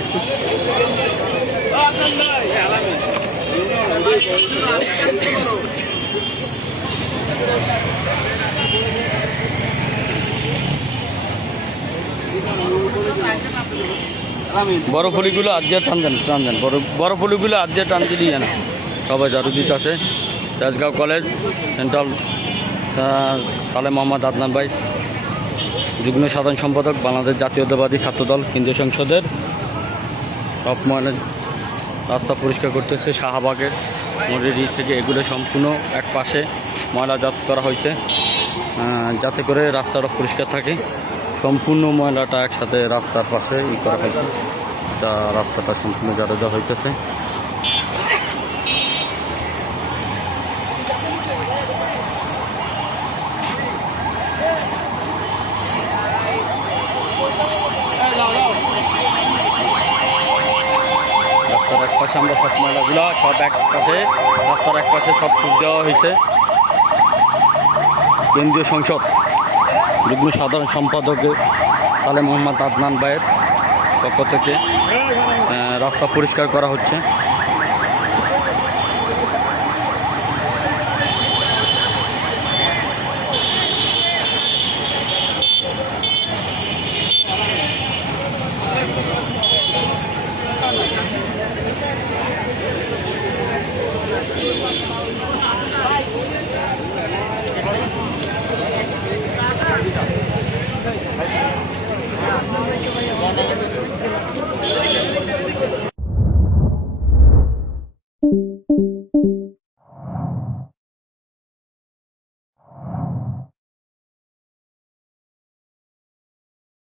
একটু বড় ফলিগুলো আজ দিয়ে টান দেন বড় ফলিগুলো আজ দিয়ে টান দিয়ে না সবাই ঝাড়ু দিতে আছে। তেজগাঁও কলেজ সেন্ট্রাল সালে মোহাম্মদ আদনান ভাই, যুগ্ম সাধারণ সম্পাদক, বাংলাদেশ জাতীয়তাবাদী ছাত্রদল কেন্দ্রীয় সংসদের। সব ময়লা রাস্তা পরিষ্কার করতেছে শাহবাগের মরিডি থেকে। এগুলো সম্পূর্ণ এক পাশে ময়লাজাত করা হয়েছে যাতে করে রাস্তাটা পরিষ্কার থাকে। সম্পূর্ণ ময়লাটা একসাথে রাস্তার পাশে করা হয়েছে, তা রাস্তাটা সম্পূর্ণ ঝাড়ু দেওয়া হইতেছে। রাস্তার এক পাশে আমরা সব ময়লাগুলো সব এক পাশে রাস্তার এক পাশে সব ফুল দেওয়া হয়েছে। কেন্দ্রীয় সংসদ যুগ্ম সাধারণ সম্পাদকের সালে মোহাম্মদ আদনান ভাইয়ের পক্ষ থেকে রাস্তা পরিষ্কার করা হচ্ছে।